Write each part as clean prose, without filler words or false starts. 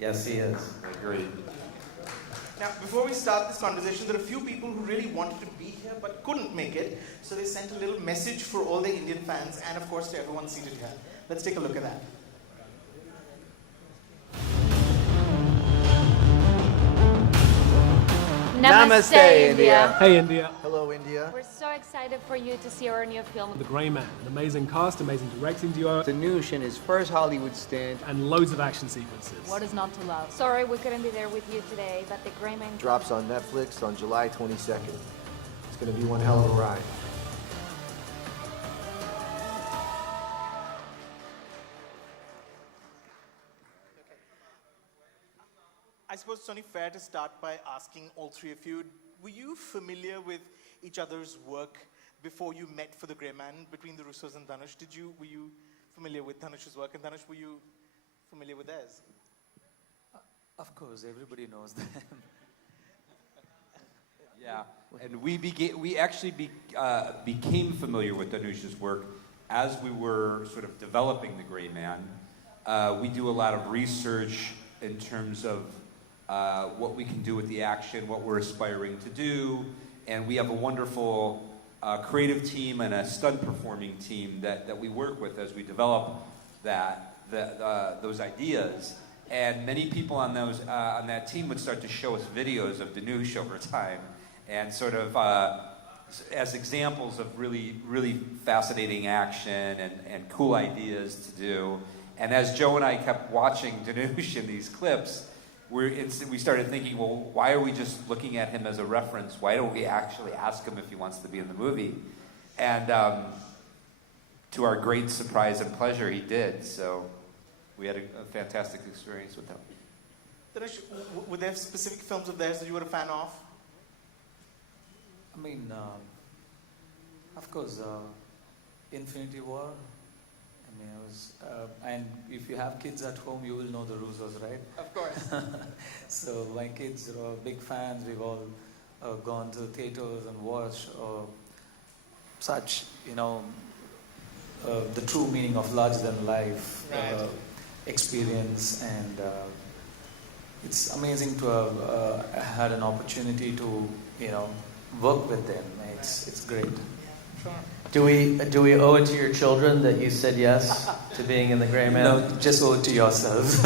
Yes, he is. Agreed. Now, before we start this conversation, there are a few people who really wanted to be here but couldn't make it. So they sent a little message for all the Indian fans and, of course, to everyone seated here. Let's take a look at that. Namaste, India. Hey, India. Hello, India. We're so excited for you to see our new film. The Grey Man. An amazing cast, amazing directing duo, Dhanush in his first Hollywood stint. and loads of action sequences. What is not to love? Sorry we couldn't be there with you today, but The Grey Man Drops on Netflix on July 22nd. It's going to be one hell of a ride. I suppose it's only fair to start by asking all three of you, were you familiar with each other's work before you met for The Grey Man, between the Russos and Dhanush? Were you familiar with Dhanush's work, and Dhanush, were you familiar with theirs? Of course, everybody knows them. Yeah, and we actually became familiar with Dhanush's work as we were sort of developing The Grey Man. We do a lot of research in terms of what we can do with the action, what we're aspiring to do, and we have a wonderful creative team and a stunt performing team that we work with as we develop those ideas. And many people on that team would start to show us videos of Dhanush over time, and sort of as examples of really, really fascinating action and cool ideas to do. And as Joe and I kept watching Dhanush in these clips, we started thinking, well, why are we just looking at him as a reference? Why don't we actually ask him if he wants to be in the movie? And to our great surprise and pleasure, he did. So we had a fantastic experience with him. Dhanush, were there specific films of theirs that you were a fan of? I mean, of course, Infinity War. I mean, and if you have kids at home, you will know the Russos, right? Of course. So my kids are big fans. We've all gone to theaters and watched such, the true meaning of larger than life experience, and it's amazing to have had an opportunity to, work with them. It's great. Sure. Do we owe it to your children that you said yes to being in The Grey Man? No, just owe it to yourselves.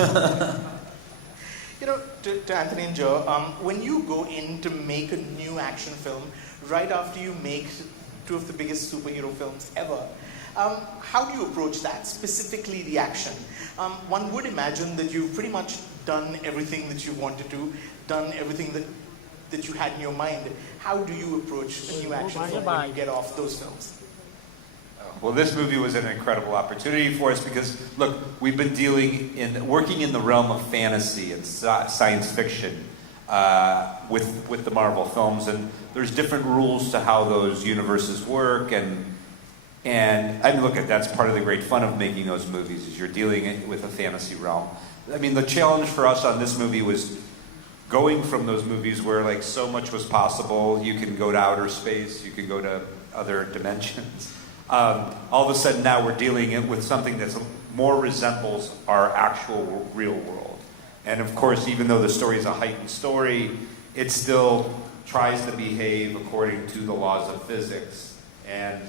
To Anthony and Joe, when you go in to make a new action film, right after you make two of the biggest superhero films ever, how do you approach that, specifically the action? One would imagine that you've pretty much done everything that you wanted to, done everything that you had in your mind. How do you approach a new action film when you get off those films? Well, this movie was an incredible opportunity for us because, look, we've been working in the realm of fantasy and science fiction with the Marvel films, and there's different rules to how those universes work, and I mean, look, that's part of the great fun of making those movies, is you're dealing with a fantasy realm. I mean, the challenge for us on this movie was going from those movies where, like, so much was possible. You can go to outer space, you can go to other dimensions. All of a sudden now we're dealing with something that more resembles our actual real world. And of course, even though the story is a heightened story, it still tries to behave according to the laws of physics and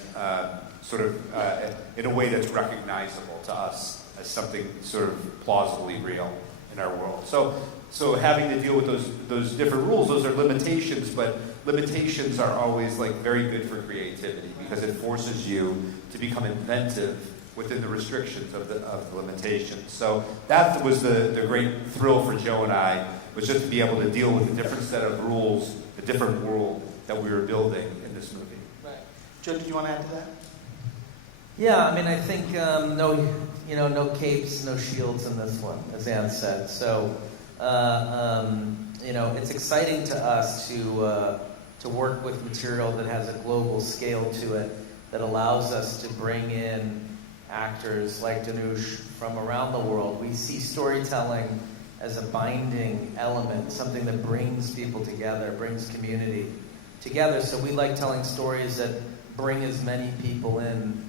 in a way that's recognizable to us as something sort of plausibly real in our world. So having to deal with those different rules, those are limitations, but limitations are always very good for creativity because it forces you to become inventive within the restrictions of the limitations. So that was the great thrill for Joe and I, was just to be able to deal with a different set of rules, a different world that we were building in this movie. Right. Joe, did you want to add to that? Yeah, I mean, I think no capes, no shields in this one, as Ann said. So, it's exciting to us to work with material that has a global scale to it, that allows us to bring in actors like Dhanush from around the world. We see storytelling as a binding element, something that brings people together, brings community together. So we like telling stories that bring as many people in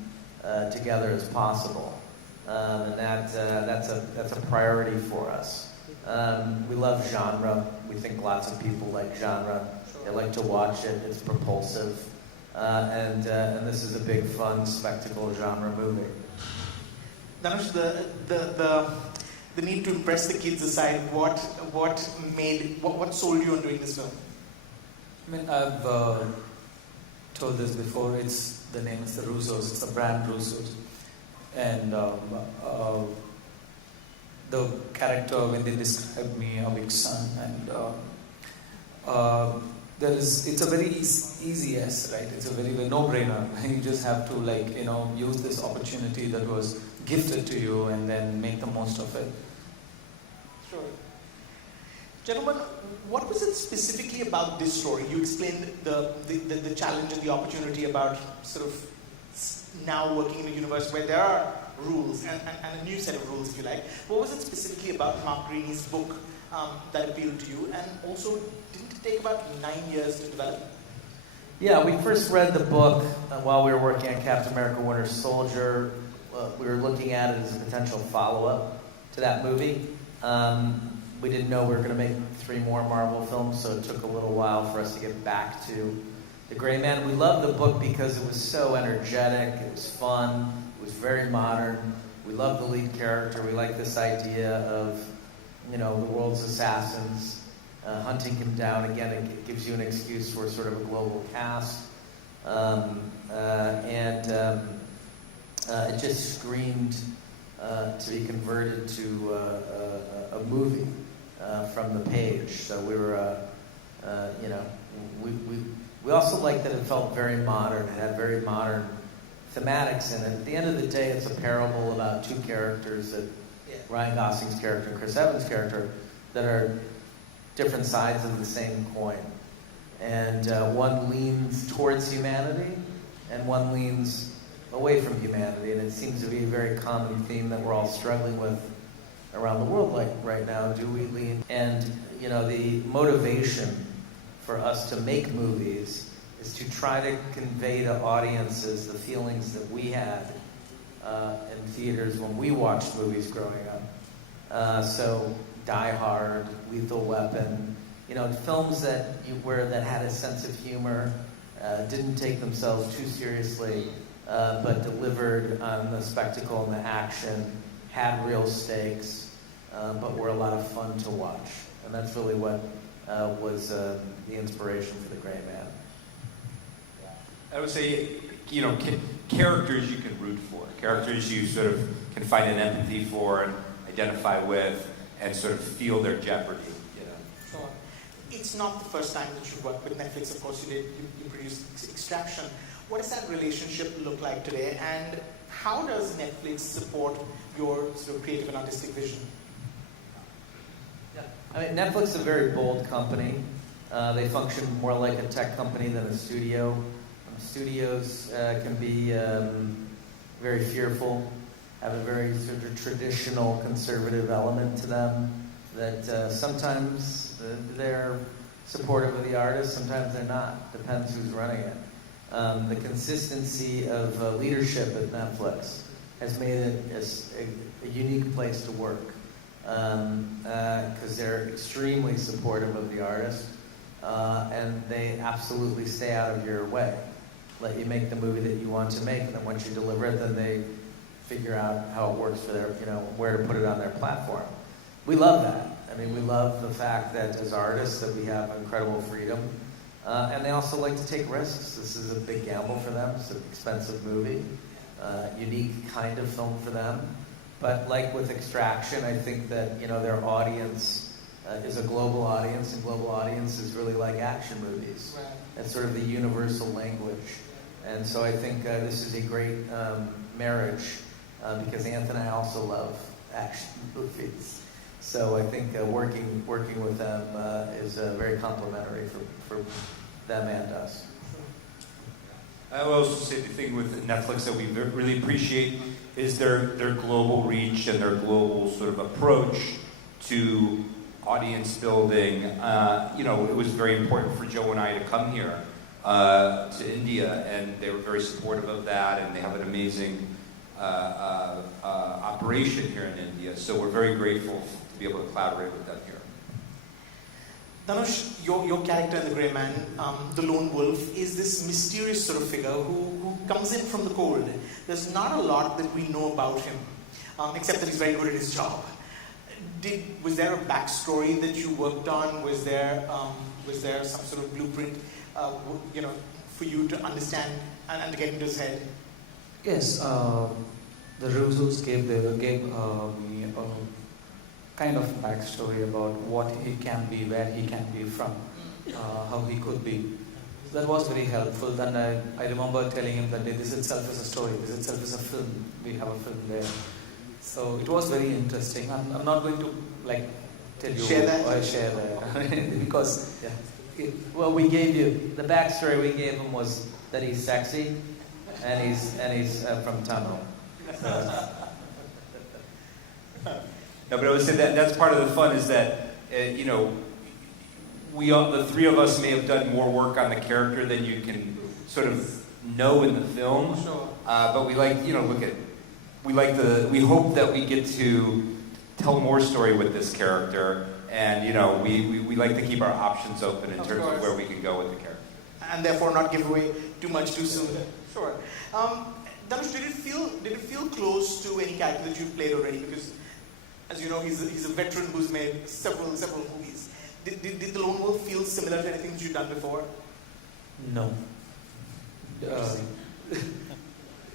together as possible. and that's a priority for us. We love genre. We think lots of people like genre. They like to watch it. It's propulsive, and this is a big, fun, spectacle genre movie. Dhanush, the need to impress the kids aside, what sold you on doing this film? I mean, I've told this before. The name is the Russos. It's the brand Russos, and the character when they describe me, a big son, and it's a very easy yes, right? It's a very no-brainer. You just have to use this opportunity that was gifted to you and then make the most of it. Sure. Gentlemen, what was it specifically about this story? You explained the challenge and the opportunity about sort of now working in a universe where there are rules and a new set of rules, if you like. What was it specifically about Mark Greaney's book that appealed to you? And also, didn't it take about 9 years to develop? Yeah, we first read the book while we were working on Captain America: Winter Soldier. We were looking at it as a potential follow-up to that movie. We didn't know we were going to make 3 more Marvel films, so it took a little while for us to get back to The Gray Man. We loved the book because it was so energetic, it was fun, it was very modern. We loved the lead character. We liked this idea of, the world's assassins hunting him down. Again, it gives you an excuse for sort of a global cast. It just screamed to be converted to a movie from the page. So we were, we also liked that it felt very modern. It had very modern thematics in it. At the end of the day, it's a parable about 2 characters, that Ryan Gosling's character and Chris Evans' character, that are different sides of the same coin. And one leans towards humanity, and one leans away from humanity. And it seems to be a very common theme that we're all struggling with around the world right now. Do we lean? And, the motivation for us to make movies is to try to convey to audiences the feelings that we had in theaters when we watched movies growing up. So Die Hard, Lethal Weapon, films that had a sense of humor, didn't take themselves too seriously, but delivered on the spectacle and the action, had real stakes, but were a lot of fun to watch. And that's really what was the inspiration for The Gray Man. I would say, characters you can root for, characters you sort of can find an empathy for and identify with, and sort of feel their jeopardy. Sure. It's not the first time that you've worked with Netflix. Of course, you produced Extraction. What does that relationship look like today, and how does Netflix support your sort of creative and artistic vision? Yeah. I mean, Netflix is a very bold company. They function more like a tech company than a studio. Studios can be very fearful, have a very sort of traditional conservative element to them, that sometimes they're supportive of the artist, sometimes they're not. Depends who's running it. The consistency of leadership at Netflix has made it a unique place to work, because they're extremely supportive of the artist, and they absolutely stay out of your way. Let you make the movie that you want to make, and then once you deliver it, then they figure out how it works for their, where to put it on their platform. We love that. I mean, we love the fact that as artists that we have incredible freedom, and they also like to take risks. This is a big gamble for them. It's an expensive movie, unique kind of film for them. But like with Extraction, I think that their audience is a global audience, and global audiences really like action movies. Right. It's sort of the universal language. And so I think this is a great marriage, because Anthony and I also love action movies. So I think working with them is very complimentary for them and us. I will also say the thing with Netflix that we really appreciate is their global reach and their global sort of approach to audience building. It was very important for Joe and I to come here to India, and they were very supportive of that, and they have an amazing operation here in India. So we're very grateful to be able to collaborate with them here. Dhanush, your character in The Grey Man, the lone wolf, is this mysterious sort of figure who comes in from the cold. There's not a lot that we know about him, except that he's very good at his job. Was there a backstory that you worked on? Was there some sort of blueprint, for you to understand and to get into his head? Yes, the Russos gave me a kind of backstory about what he can be, where he can be from, how he could be. So that was very helpful. Then I remember telling him that this itself is a story, this itself is a film. We have a film there. So it was very interesting. I'm not going to tell you share that because We gave you the backstory. We gave him was that he's sexy, and he's from Tamil. So. No, but I would say that's part of the fun is that, we all, the three of us may have done more work on the character than you can sort of know in the film. Sure. But we we hope that we get to tell more story with this character, and we like to keep our options open in terms of where we can go with the character. And therefore not give away too much too soon. Sure. Dhanush, did it feel close to any character that you've played already? Because, as you know, he's a veteran who's made several movies. Did the Lone Wolf feel similar to anything that you've done before? No.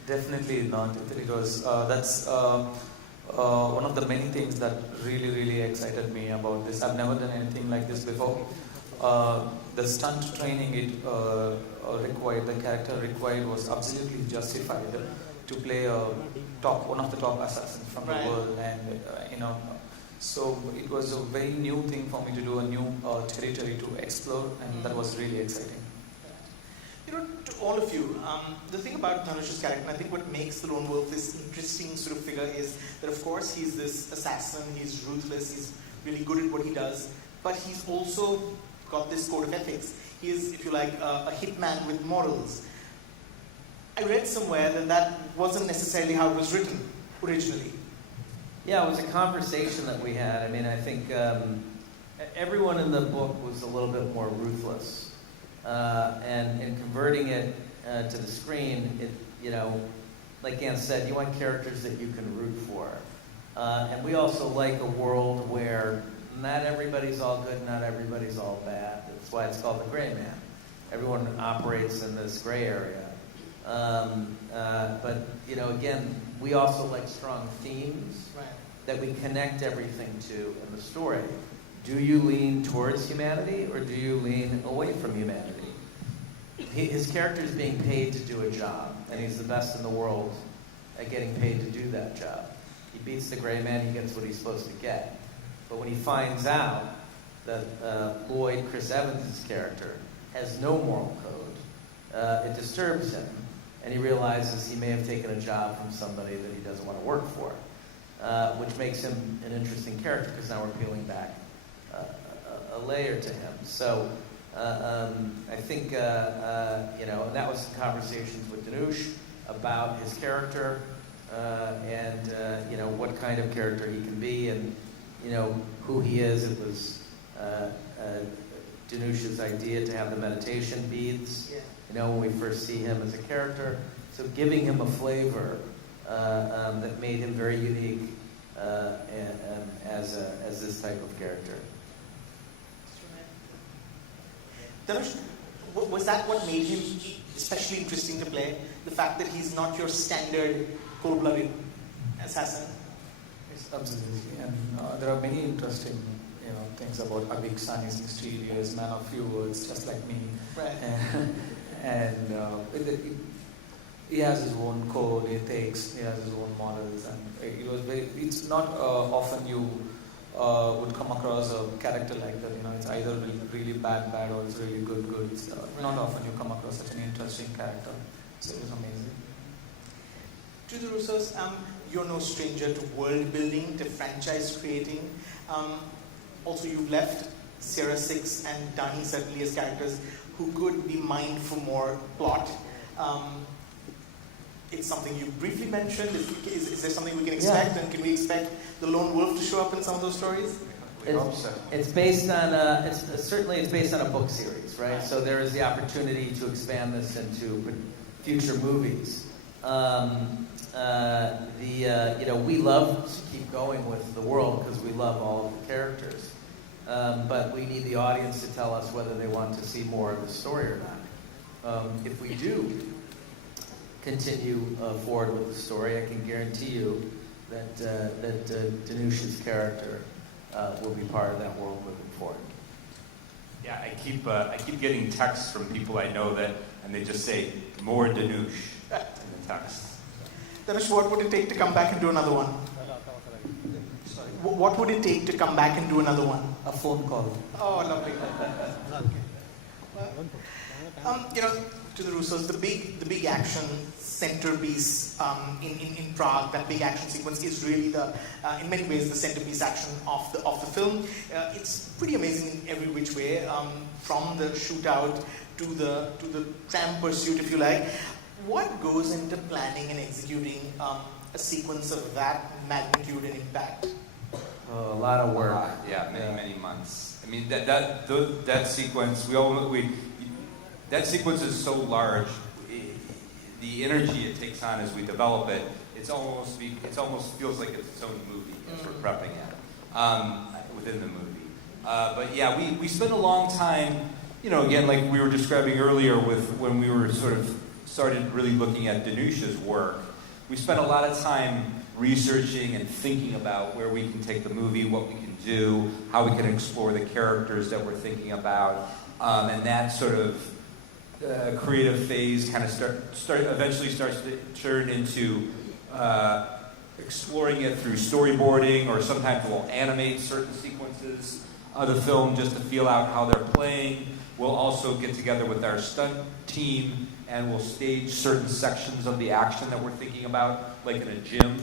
Definitely not. It was that's one of the many things that really excited me about this. I've never done anything like this before. The stunt training the character required was absolutely justified to play one of the top assassins from the world, and so it was a very new thing for me to do, a new territory to explore, and that was really exciting. To all of you, the thing about Dhanush's character, and I think what makes the Lone Wolf this interesting sort of figure is that, of course, he's this assassin, he's ruthless, he's really good at what he does, but he's also got this code of ethics. He is, if you like, a hitman with morals. I read somewhere that wasn't necessarily how it was written originally. Yeah, it was a conversation that we had. I mean, I think everyone in the book was a little bit more ruthless. And in converting it to the screen, like Ann said, you want characters that you can root for. And we also like a world where not everybody's all good, not everybody's all bad. That's why it's called The Gray Man. Everyone operates in this gray area. But, again, we also like strong themes that we connect everything to in the story. Do you lean towards humanity, or do you lean away from humanity? His character is being paid to do a job, and he's the best in the world at getting paid to do that job. He beats the Gray Man, he gets what he's supposed to get. But when he finds out that Lloyd, Chris Evans' character, has no moral code, it disturbs him, and he realizes he may have taken a job from somebody that he doesn't want to work for, which makes him an interesting character, because now we're peeling back a layer to him. So I think, and that was some conversations with Dhanush about his character and, what kind of character he can be and, who he is. It was Dhanush's idea to have the meditation beads, when we first see him as a character. So giving him a flavor that made him very unique as this type of character. Dhanush, was that what made him especially interesting to play? The fact that he's not your standard cold-blooded assassin? Yes, absolutely. And there are many interesting, things about Abhik San. He's mysterious, man of few words, just like me. Right. And he has his own code, ethics, he has his own morals, and it's not often you would come across a character like that. It's either really bad, or it's really good. It's not often you come across such an interesting character. So it was amazing. To the Russos, you're no stranger to world building, to franchise creating. Also, you've left Sierra 6 and Dani certainly as characters who could be mined for more plot. it's something you briefly mentioned. Is there something we can expect? And can we expect the lone wolf to show up in some of those stories? It's based on certainly based on a book series, right? So there is the opportunity to expand this into future movies. We love to keep going with the world because we love all of the characters, but we need the audience to tell us whether they want to see more of the story or not. If we do continue forward with the story, I can guarantee you that Dhanush's character will be part of that world moving forward. Yeah, I keep getting texts from people I know and they just say more Dhanush in the text. Dhanush, what would it take to come back and do another one? Sorry. What would it take to come back and do another one? A phone call. Oh, lovely. To the Russos, the big action centerpiece in Prague, that big action sequence is really in many ways the centerpiece action of the film. It's pretty amazing in every which way, from the shootout to the tram pursuit, if you like. What goes into planning and executing a sequence of that magnitude and impact? A lot of work. Many months. I mean, that sequence, that sequence is so large. The energy it takes on as we develop it, it almost feels like it's its own movie as we're prepping it within the movie. But yeah, we spent a long time, again, like we were describing earlier when we were sort of started really looking at Dhanush's work. We spent a lot of time researching and thinking about where we can take the movie, what we can do, how we can explore the characters that we're thinking about, and that sort of creative phase kind of eventually starts to turn into exploring it through storyboarding, or sometimes we'll animate certain sequences of the film just to feel out how they're playing. We'll also get together with our stunt team and we'll stage certain sections of the action that we're thinking about, like in a gym,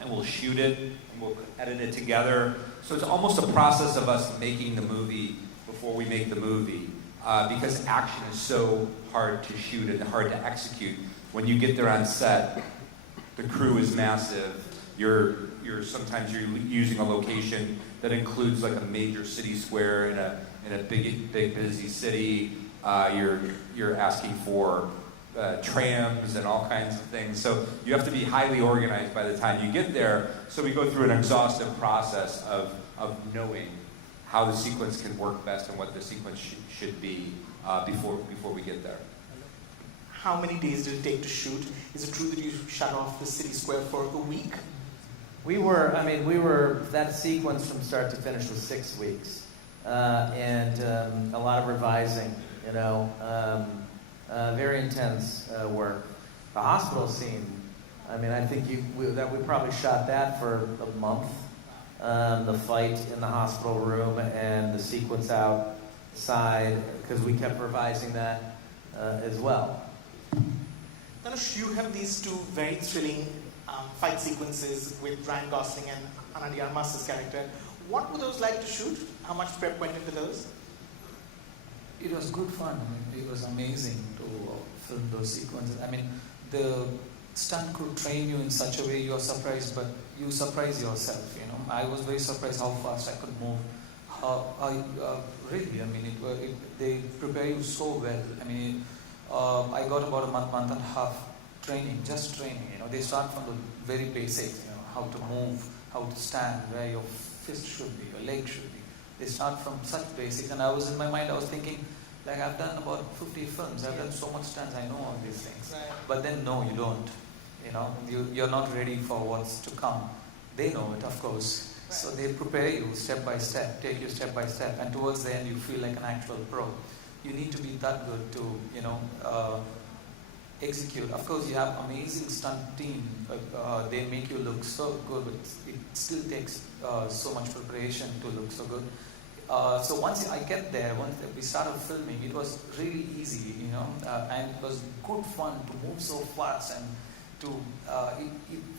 and we'll shoot it and we'll edit it together. So it's almost a process of us making the movie before we make the movie. Because action is so hard to shoot and hard to execute. When you get there on set, the crew is massive. Sometimes you're using a location that includes like a major city square in a big busy city. You're asking for trams and all kinds of things. So you have to be highly organized by the time you get there. So we go through an exhaustive process of knowing how the sequence can work best and what the sequence should be before we get there. How many days did it take to shoot? Is it true that you shut off the city square for a week? That sequence from start to finish was 6 weeks. And a lot of revising, very intense work. The hospital scene, I think we probably shot that for a month. The fight in the hospital room and the sequence outside, because we kept revising that as well. Dhanush, you have these two very thrilling fight sequences with Ryan Gosling and Ana de Armas' character. What were those like to shoot? How much prep went into those? It was good fun. It was amazing to film those sequences. The stunt crew train you in such a way you are surprised, but you surprise yourself. I was very surprised how fast I could move. They prepare you so well. I got about a month and a half training, just training. They start from the very basics. How to move, how to stand, where your fist should be, your leg should be. They start from such basics, and I was thinking, like, I've done about 50 films. I've done so much stunts. I know all these things. Right. But then no, you don't. You're not ready for what's to come. They know it, of course. Right. So they prepare you step by step, take you step by step, and towards the end you feel like an actual pro. You need to be that good to, execute. Of course, you have amazing stunt team. They make you look so good, but it still takes so much preparation to look so good. So once I get there, once we started filming, it was really easy, and it was good fun to move so fast, and it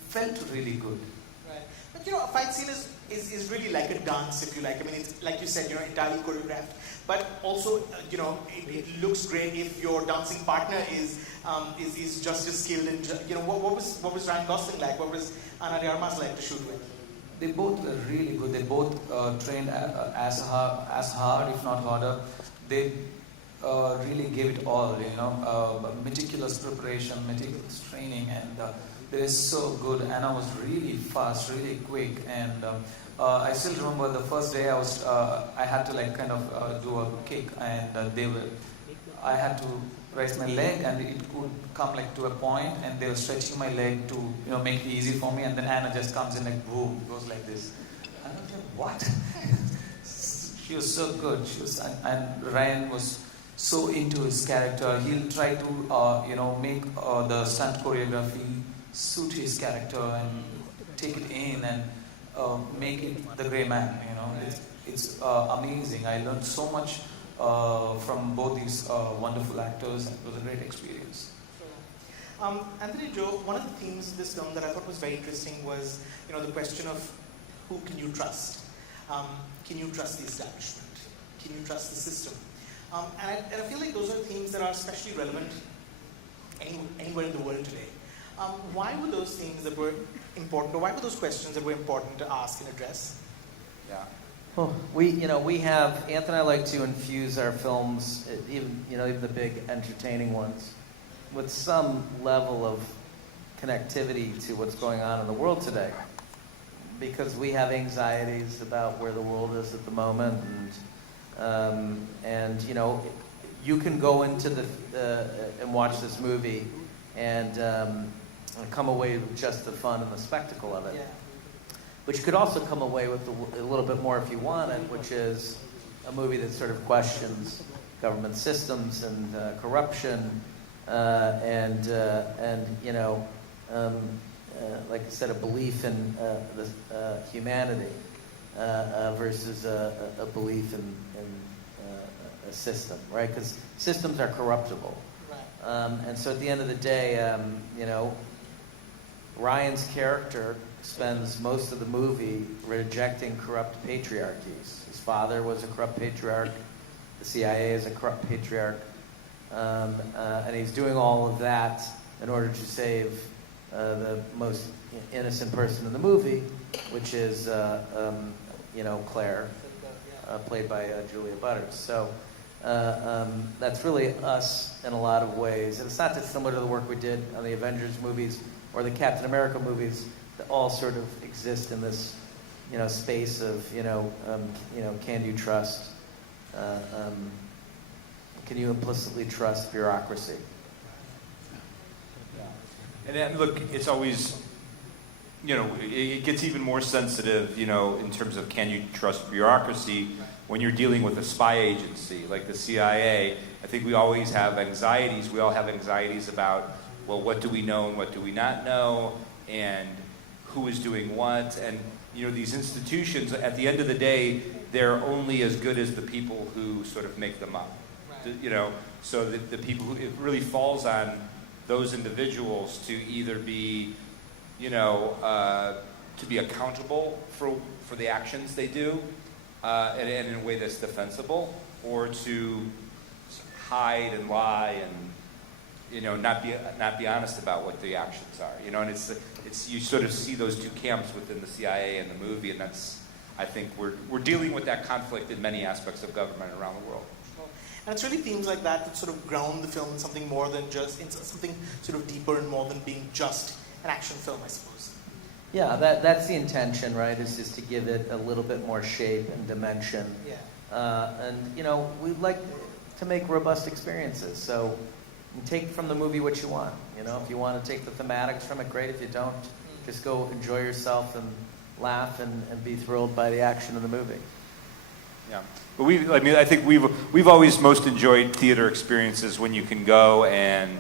felt really good. Right. But a fight scene is is really like a dance, if you like. I mean, it's like you said, entirely choreographed, but also, it looks great if your dancing partner is just as skilled. And what was Ryan Gosling like? What was Ana de Armas like to shoot with? They both were really good. They both trained as hard, if not harder. They really gave it all, meticulous preparation, meticulous training, and they were so good. Anna was really fast, really quick, and I still remember the first day I had to do a kick, and I had to raise my leg, and it could come to a point, and they were stretching my leg to make it easy for me, and then Anna just comes in boom, goes like this. And I was like, what? She was so good. And Ryan was so into his character. He'll try to make the stunt choreography suit his character and take it in and make it the Grey Man. It's amazing. I learned so much from both these wonderful actors, and it was a great experience. Anthony Joe, one of the themes of this film that I thought was very interesting was, the question of who can you trust? Can you trust the establishment? Can you trust the system? And I feel like those are themes that are especially relevant anywhere in the world today. Why were those themes that were important, or why were those questions that were important to ask and address? Yeah. Well, we have, Anthony and I like to infuse our films, even the big entertaining ones, with some level of connectivity to what's going on in the world today. Because we have anxieties about where the world is at the moment, and you can go into and watch this movie and come away with just the fun and the spectacle of it. Yeah. But you could also come away with a little bit more if you wanted, which is a movie that sort of questions government systems and corruption, and like I said, a belief in humanity versus a belief in a system, right? Because systems are corruptible. Right. And so at the end of the day, Ryan's character spends most of the movie rejecting corrupt patriarchies. His father was a corrupt patriarch. The CIA is a corrupt patriarch. And he's doing all of that in order to save the most innocent person in the movie, which is, Claire, played by Julia Butters. So that's really us in a lot of ways. And it's not dissimilar to the work we did on the Avengers movies or the Captain America movies that all sort of exist in this, space of, can you trust? Can you implicitly trust bureaucracy? And then, look, it's always, it gets even more sensitive, in terms of can you trust bureaucracy when you're dealing with a spy agency like the CIA. I think we always have anxieties. We all have anxieties about, well, what do we know and what do we not know, and who is doing what. And, these institutions, at the end of the day, they're only as good as the people who sort of make them up. Right. So the people who, it really falls on those individuals to either be, to be accountable for the actions they do, and in a way that's defensible, or to hide and lie and not be honest about what the actions are. And it's you sort of see those two camps within the CIA and the movie, and that's, I think we're dealing with that conflict in many aspects of government around the world. And it's really themes like that that sort of ground the film in something more than just, in something sort of deeper and more than being just an action film, I suppose. Yeah, that's the intention, right? Is just to give it a little bit more shape and dimension. Yeah. And we like to make robust experiences. So you take from the movie what you want. If you want to take the thematics from it, great. If you don't, just go enjoy yourself and laugh and be thrilled by the action of the movie. Yeah, but I think we've always most enjoyed theater experiences when you can go and,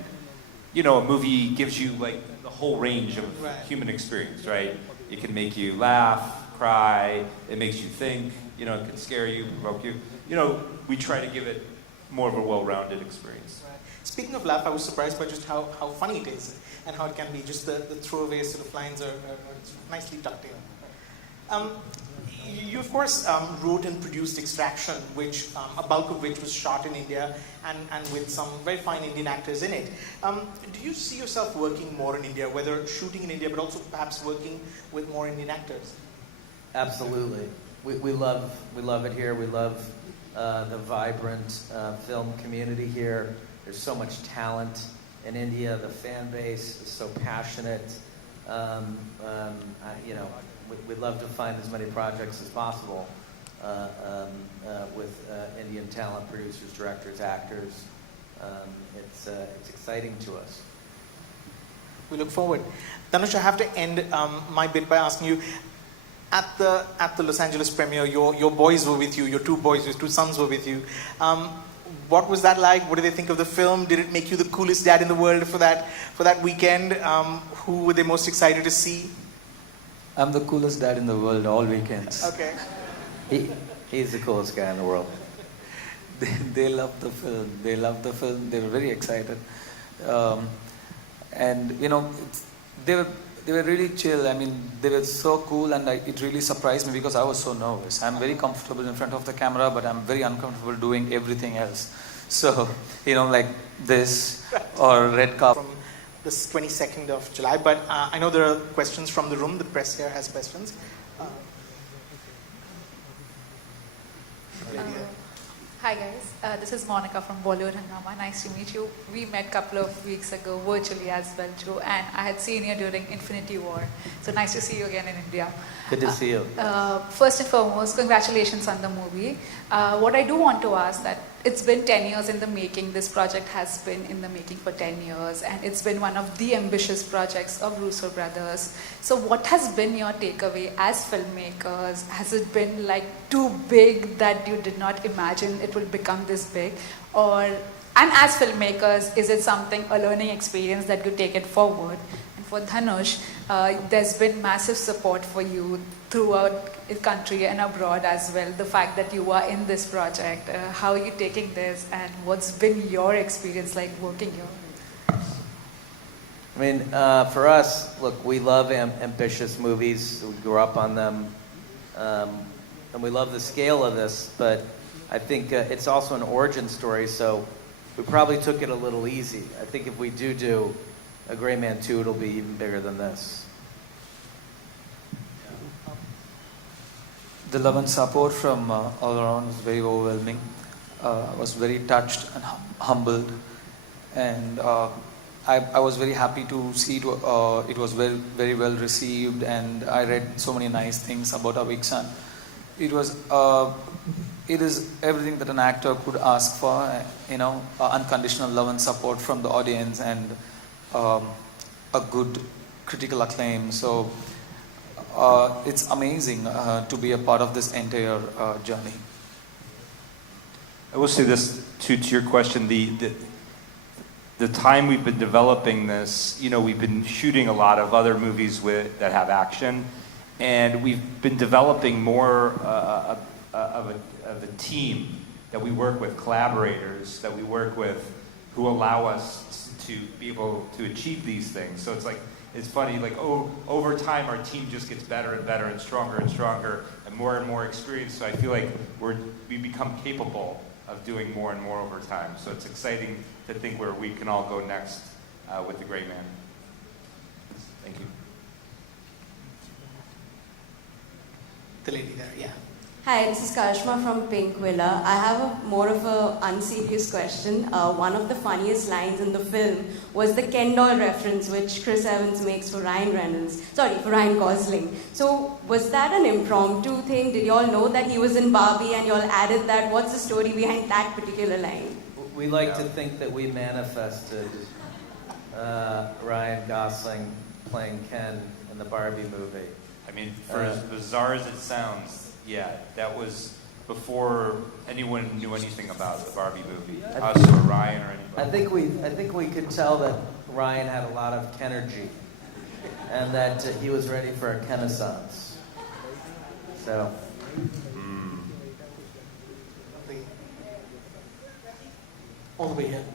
a movie gives you like the whole range of human experience, right? It can make you laugh, cry, it makes you think, it can scare you, provoke you. We try to give it more of a well-rounded experience. Right. Speaking of laugh, I was surprised by just how funny it is and how it can be. Just the throwaway sort of lines are nicely tucked in. you of course wrote and produced Extraction, which a bulk of which was shot in India and with some very fine Indian actors in it. Do you see yourself working more in India, whether shooting in India, but also perhaps working with more Indian actors? Absolutely. We love it here. We love the vibrant film community here. There's so much talent in India. The fan base is so passionate. We'd love to find as many projects as possible with Indian talent, producers, directors, actors. It's exciting to us. We look forward. Dhanush, I have to end my bit by asking you, at the Los Angeles premiere, your boys were with you, your two sons were with you. What was that like? What did they think of the film? Did it make you the coolest dad in the world for that weekend? Who were they most excited to see? I'm the coolest dad in the world all weekends. Okay. He's the coolest guy in the world. They loved the film. They loved the film. They were very excited. And they were really chill. I mean, they were so cool, and it really surprised me because I was so nervous. I'm very comfortable in front of the camera, but I'm very uncomfortable doing everything else. So, like this or red carpet. From this 22nd of July, but I know there are questions from the room. The press here has questions. Hi guys, this is Monica from Bollywood Hangama. Nice to meet you. We met a couple of weeks ago virtually as well, Joe, and I had seen you during Infinity War. So nice to see you again in India. Good to see you. First and foremost, congratulations on the movie. What I do want to ask that it's been 10 years in the making. This project has been in the making for 10 years, and it's been one of the ambitious projects of Russo brothers. So what has been your takeaway as filmmakers? Has it been like too big that you did not imagine it will become this big? And as filmmakers, is it something, a learning experience that you take it forward? And for Dhanush, there's been massive support for you throughout the country and abroad as well. The fact that you are in this project, how are you taking this, and what's been your experience like working here? I mean, for us, look, we love ambitious movies. We grew up on them, and we love the scale of this. But I think it's also an origin story, so we probably took it a little easy. I think if we do a Gray Man 2, it'll be even bigger than this. The love and support from all around was very overwhelming. I was very touched and humbled, and I was very happy to see it was very, very well received, and I read so many nice things about our big son. It is everything that an actor could ask for, unconditional love and support from the audience, and a good critical acclaim. So it's amazing to be a part of this entire journey. I will say this to your question, the time we've been developing this, we've been shooting a lot of other movies that have action, and we've been developing more of a team that we work with, collaborators that we work with, who allow us to be able to achieve these things. So it's funny, over time our team just gets better and better and stronger and more experienced. So I feel like we become capable of doing more and more over time. So it's exciting to think where we can all go next with the Gray Man. Thank you. The lady there, yeah. Hi, this is Karishma from Pink Villa. I have more of a unserious question. One of the funniest lines in the film was the Ken doll reference, which Chris Evans makes for Ryan Gosling. So was that an impromptu thing? Did you all know that he was in Barbie and you all added that? What's the story behind that particular line? We like to think that we manifested Ryan Gosling playing Ken in the Barbie movie. I mean, for as bizarre as it sounds, yeah, that was before anyone knew anything about the Barbie movie, us or Ryan or anybody. I think we could tell that Ryan had a lot of Kenergy, and that he was ready for a Kenaissance. So. All the way here.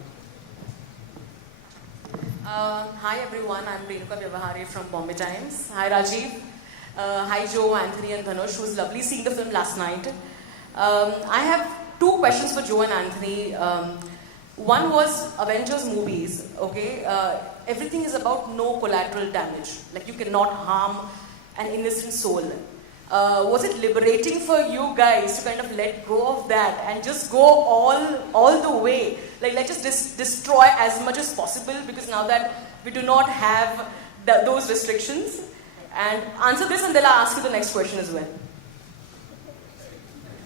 Hi everyone, I'm Renuka Vyavahari from Bombay Times. Hi Rajiv. Hi Joe, Anthony and Dhanush. It was lovely seeing the film last night. I have two questions for Joe and Anthony. One was Avengers movies, okay? Everything is about no collateral damage. Like you cannot harm an innocent soul. Was it liberating for you guys to kind of let go of that and just go all the way? Like let's just destroy as much as possible because now that we do not have those restrictions. And answer this and then I'll ask you the next question as well.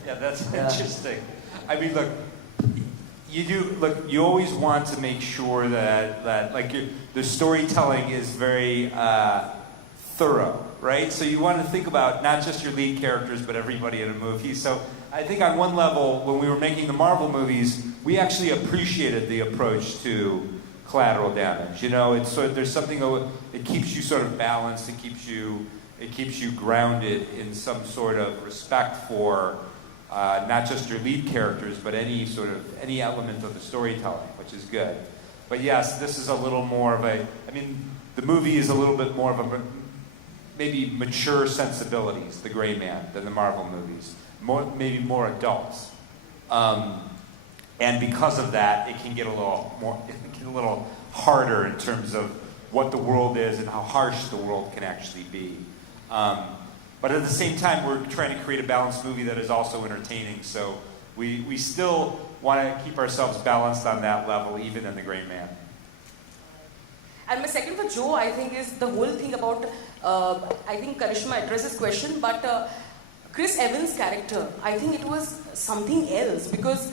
Yeah, that's interesting. I mean, look, you always want to make sure that like the storytelling is very thorough, right? So you want to think about not just your lead characters, but everybody in a movie. So I think on one level, when we were making the Marvel movies, we actually appreciated the approach to collateral damage. You know, it's sort of, there's something it keeps you sort of balanced. It keeps you grounded in some sort of respect for not just your lead characters, but any element of the storytelling, which is good. But yes, this is a little more of the movie is a little bit more of a maybe mature sensibilities, The Gray Man, than the Marvel movies. Maybe more adults. And because of that, it can get a little harder in terms of what the world is and how harsh the world can actually be. But at the same time, we're trying to create a balanced movie that is also entertaining. So we still want to keep ourselves balanced on that level, even in The Gray Man. And my second for Joe, I think, is the whole thing about, I think Karishma addressed this question, but Chris Evans' character, I think it was something else because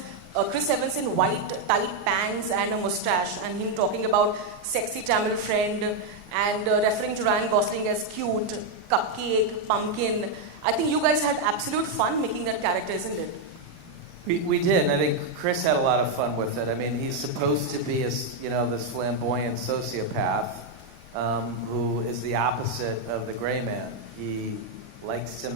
Chris Evans in white, tight pants and a mustache and him talking about sexy Tamil friend and referring to Ryan Gosling as cute, cupcake, pumpkin. I think you guys had absolute fun making that character, isn't it? We did, and I think Chris had a lot of fun with it. I mean, he's supposed to be this flamboyant sociopath who is the opposite of the Gray Man. He likes to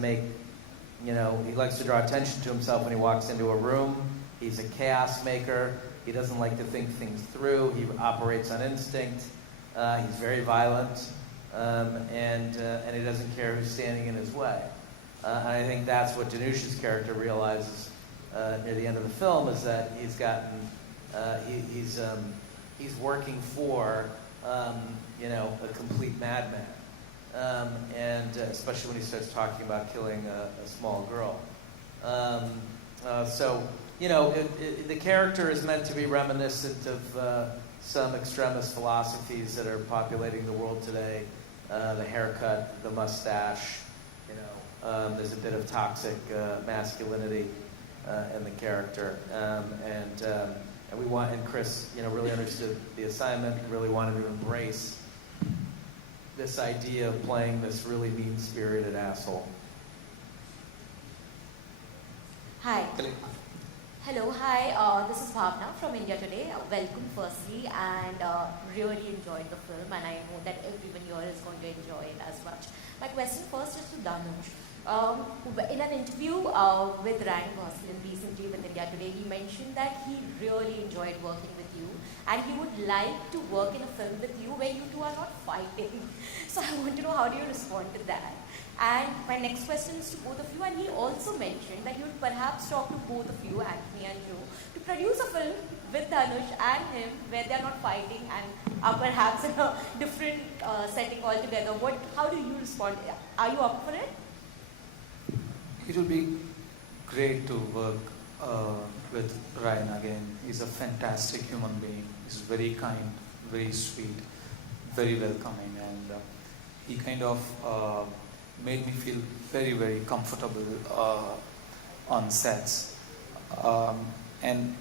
he likes to draw attention to himself when he walks into a room. He's a chaos maker. He doesn't like to think things through. He operates on instinct. He's very violent, and he doesn't care who's standing in his way. And I think that's what Dhanush's character realizes near the end of the film is that he's gotten he's working for a complete madman, and especially when he starts talking about killing a small girl. The character is meant to be reminiscent of some extremist philosophies that are populating the world today. The haircut, the mustache, there's a bit of toxic masculinity in the character. And Chris, really understood the assignment, really wanted to embrace this idea of playing this really mean-spirited asshole. Hi. Hello, hi, this is Bhavna from India Today. Welcome firstly, and really enjoyed the film, and I know that everyone here is going to enjoy it as much. My question first is to Dhanush. In an interview with Ryan Gosling recently with India Today, he mentioned that he really enjoyed working with you, and he would like to work in a film with you where you two are not fighting. So I want to know, how do you respond to that? And my next question is to both of you, and he also mentioned that you would perhaps talk to both of you, Anthony and Joe, to produce a film with Dhanush and him where they are not fighting and are perhaps in a different setting altogether. How do you respond? Are you up for it? It will be great to work with Ryan again. He's a fantastic human being. He's very kind, very sweet, very welcoming, and he kind of made me feel very, very comfortable on sets. And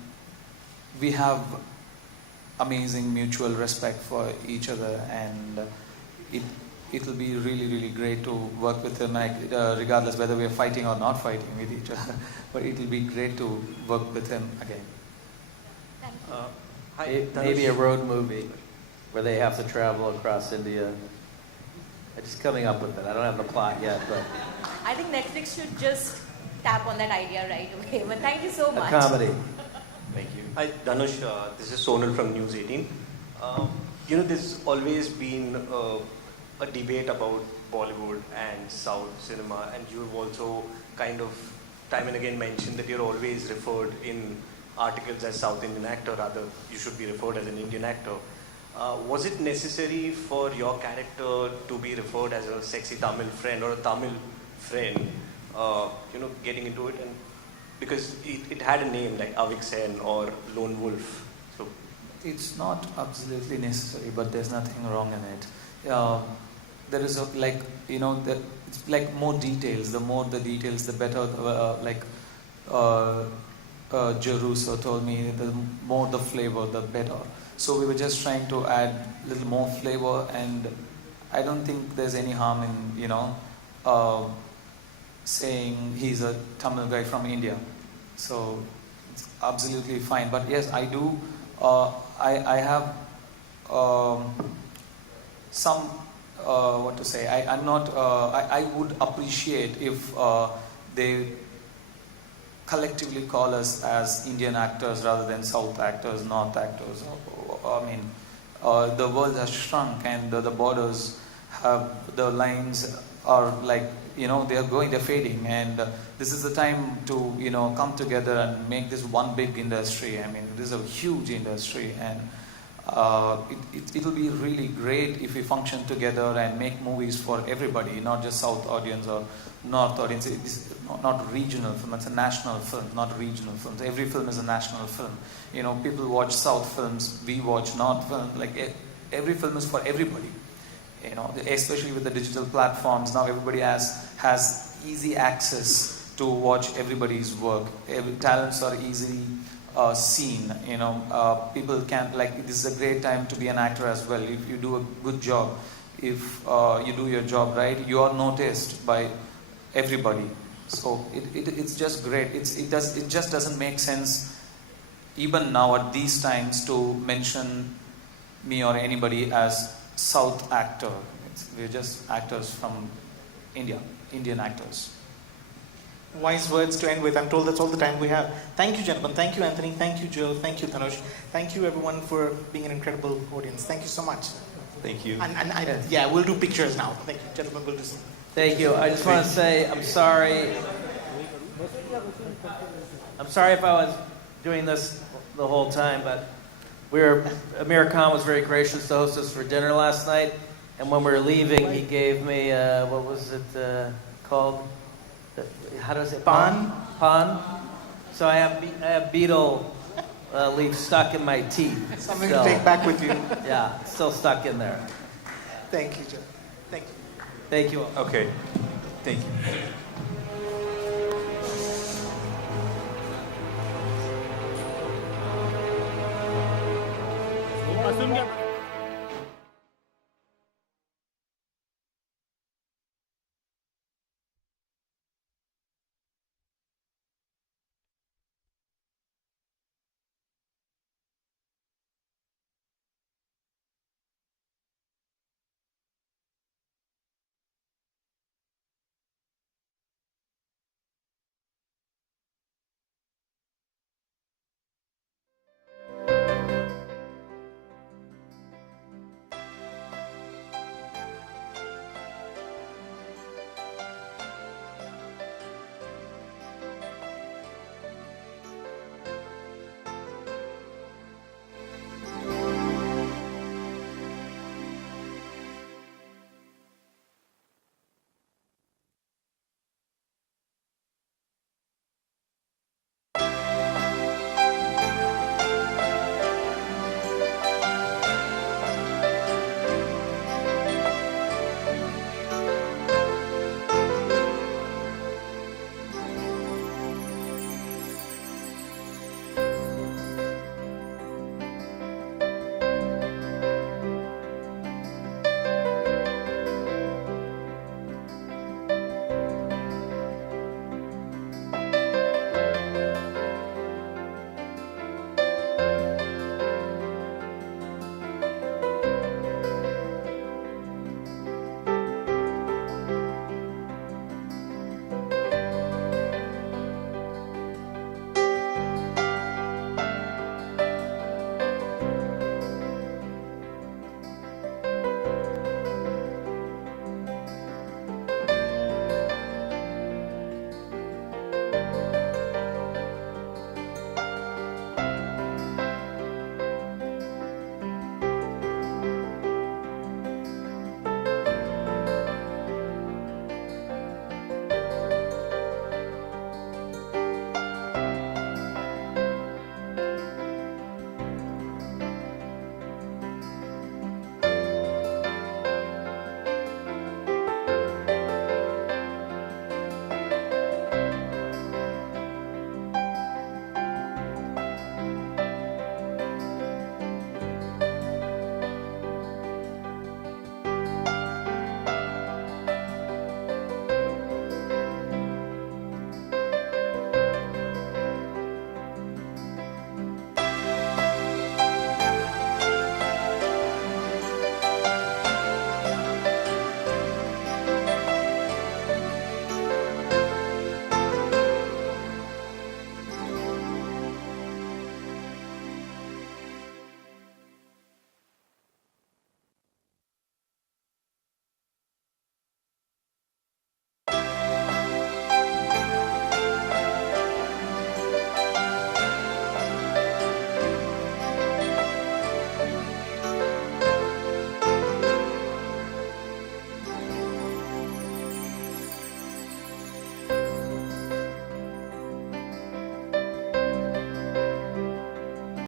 we have amazing mutual respect for each other, and it will be really, really great to work with him, regardless whether we are fighting or not fighting with each other. But it will be great to work with him again. Maybe a road movie where they have to travel across India. I'm just coming up with it. I don't have the plot yet, but I think Netflix should just tap on that idea right away. But thank you so much. a comedy. Thank you. Hi, Dhanush. This is Sonal from News 18. There's always been a debate about Bollywood and South cinema, and you've also kind of time and again mentioned that you're always referred in articles as South Indian actor, rather you should be referred as an Indian actor. Was it necessary for your character to be referred as a sexy Tamil friend or a Tamil friend, getting into it? And because it had a name like Avik Sen or Lone Wolf. So It's not absolutely necessary, but there's nothing wrong in it. There is it's like more details. The more the details, the better. Russo told me, the more the flavor, the better. So we were just trying to add a little more flavor, and I don't think there's any harm in saying he's a Tamil guy from India. So it's absolutely fine. But yes, I do. I have some what to say. I'm not. I would appreciate if they collectively call us as Indian actors rather than South actors, North actors. The world has shrunk, and the borders have, the lines are like, they're fading, and this is the time to, come together and make this one big industry. This is a huge industry, and it'll be really great if we function together and make movies for everybody, not just South audience or North audience. It's not regional film, it's a national film, not regional films. Every film is a national film. People watch South films, we watch North film. Every film is for everybody. Especially with the digital platforms, now everybody has easy access to watch everybody's work. Talents are easily seen. People can, this is a great time to be an actor as well. If you do a good job, if you do your job right, you are noticed by everybody. So it's just great. It just doesn't make sense even now at these times to mention me or anybody as South actor. We're just actors from India, Indian actors. Wise words to end with. I'm told that's all the time we have. Thank you, gentlemen. Thank you, Anthony. Thank you, Jill. Thank you, Dhanush. Thank you, everyone, for being an incredible audience. Thank you so much. Thank you. And we'll do pictures now. Thank you, gentlemen. We'll do some. Thank you. I just want to say I'm sorry. I'm sorry if I was doing this the whole time, but Amir Khan was very gracious to host us for dinner last night, and when we were leaving, he gave me what was it called? How does it? Pan. So I have beetle leaves stuck in my teeth. Something to take back with you. Yeah, still stuck in there. Thank you, Joe. Thank you. Thank you all. Okay. Thank you.